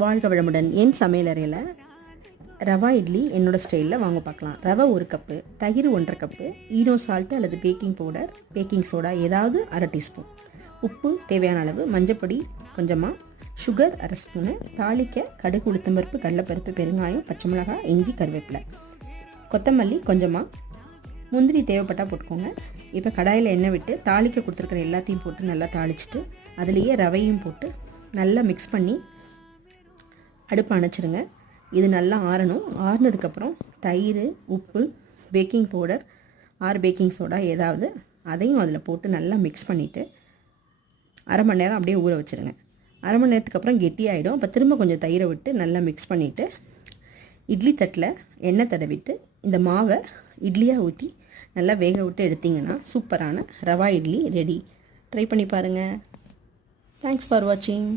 வாழ்க வளமுடன். என் சமையலறையில் ரவா இட்லி என்னோடய ஸ்டைலில் வாங்க பார்க்கலாம். ரவை 1 கப்பு, தயிர் 1½ கப்பு, ஈனோ சால்ட்டு அல்லது பேக்கிங் பவுடர், பேக்கிங் சோடா ஏதாவது 1/2 டீஸ்பூன், உப்பு தேவையான அளவு, மஞ்சப்பொடி கொஞ்சமாக, சுகர் 1/2 ஸ்பூனு, தாளிக்க கடுகு, உளுத்தம்பருப்பு, கடலைப்பருப்பு, பெருங்காயம், பச்சை மிளகாய், இஞ்சி, கருவேப்பிலை, கொத்தமல்லி கொஞ்சமாக, முந்திரி தேவைப்பட்டால் போட்டுக்கோங்க. இப்போ கடாயில் எண்ணெய் விட்டு தாளிக்க கொடுத்துருக்கிற எல்லாத்தையும் போட்டு நல்லா தாளிச்சிட்டு அதுலேயே ரவையும் போட்டு நல்லா மிக்ஸ் பண்ணி அடுப்பு அணைச்சிருங்க. இது நல்லா ஆறணும். ஆறுனதுக்கப்புறம் தயிர், உப்பு, baking powder R baking soda ஏதாவது அதையும் அதில் போட்டு நல்லா மிக்ஸ் பண்ணிவிட்டு 1/2 மணி நேரம் அப்படியே ஊற வச்சுருங்க. 1/2 மணி நேரத்துக்கு அப்புறம் கெட்டியாகிடும். அப்போ திரும்ப கொஞ்சம் தயிரை விட்டு நல்லா மிக்ஸ் பண்ணிவிட்டு இட்லி தட்டில் எண்ணெய் தடவிட்டு இந்த மாவை இட்லியாக ஊற்றி நல்லா வேக விட்டு எடுத்திங்கன்னா சூப்பரான ரவா இட்லி ரெடி. ட்ரை பண்ணி பாருங்கள். தேங்க்ஸ் ஃபார் வாட்சிங்.